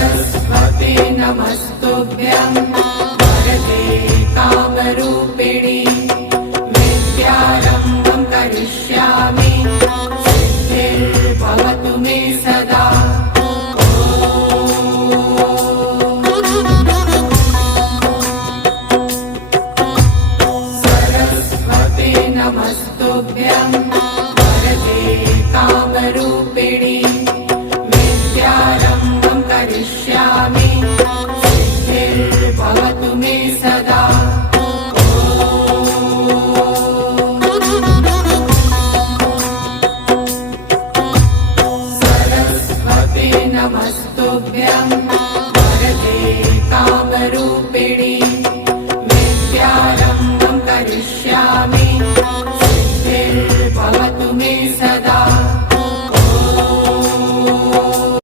सरस्वते नमस्तुभ्यं वरदे कामरूपिणि विद्यारम्भं करिष्यामि सिद्धिर्भवतु मे सदा। सरस्वते नमस्तुभ्यं वरदे कामरूपिणि विद्यारम्भं करिष्यामि सिद्धिर्भवतु मे सदा। सरस्वते नमस्तुभ्यं